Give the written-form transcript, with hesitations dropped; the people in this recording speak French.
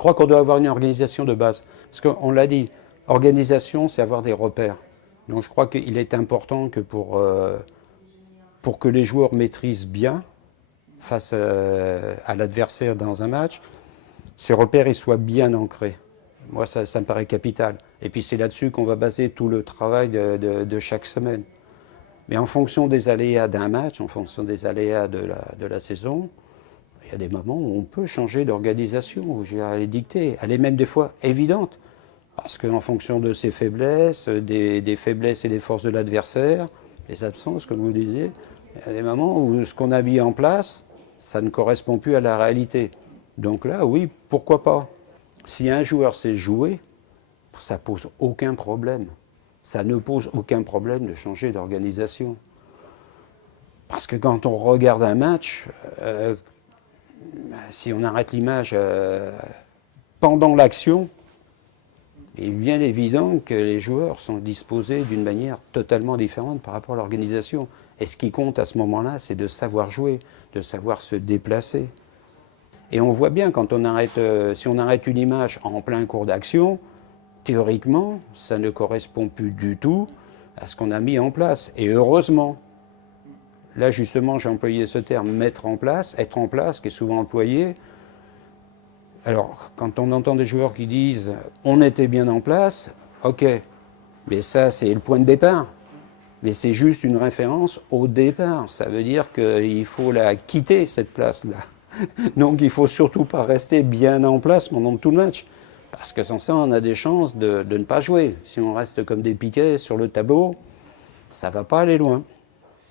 crois qu'on doit avoir une organisation de base. Parce qu'on l'a dit, organisation, c'est avoir des repères. Donc je crois qu'il est important que pour que les joueurs maîtrisent bien face à l'adversaire dans un match, ces repères ils soient bien ancrés. Moi, ça me paraît capital. Et puis c'est là-dessus qu'on va baser tout le travail de chaque semaine. Mais en fonction des aléas d'un match, en fonction des aléas de la saison, il y a des moments où on peut changer d'organisation, où je vais les dicter. Elle est même des fois évidente. Parce qu'en fonction de ses faiblesses, des faiblesses et des forces de l'adversaire, les absences, comme vous disiez, il y a des moments où ce qu'on a mis en place, ça ne correspond plus à la réalité. Donc là, oui, pourquoi pas? Si un joueur sait jouer, ça ne pose aucun problème. Ça ne pose aucun problème de changer d'organisation. Parce que quand on regarde un match, si on arrête l'image pendant l'action, il est bien évident que les joueurs sont disposés d'une manière totalement différente par rapport à l'organisation. Et ce qui compte à ce moment-là, c'est de savoir jouer, de savoir se déplacer. Et on voit bien, quand on arrête, si on arrête une image en plein cours d'action, théoriquement, ça ne correspond plus du tout à ce qu'on a mis en place. Et heureusement, là justement, j'ai employé ce terme, mettre en place, être en place, qui est souvent employé. Alors, quand on entend des joueurs qui disent « on était bien en place », ok, mais ça c'est le point de départ. Mais c'est juste une référence au départ. Ça veut dire qu'il faut la quitter, cette place-là. Donc il ne faut surtout pas rester bien en place pendant tout le match. Parce que sans ça, on a des chances de ne pas jouer. Si on reste comme des piquets sur le tableau, ça ne va pas aller loin.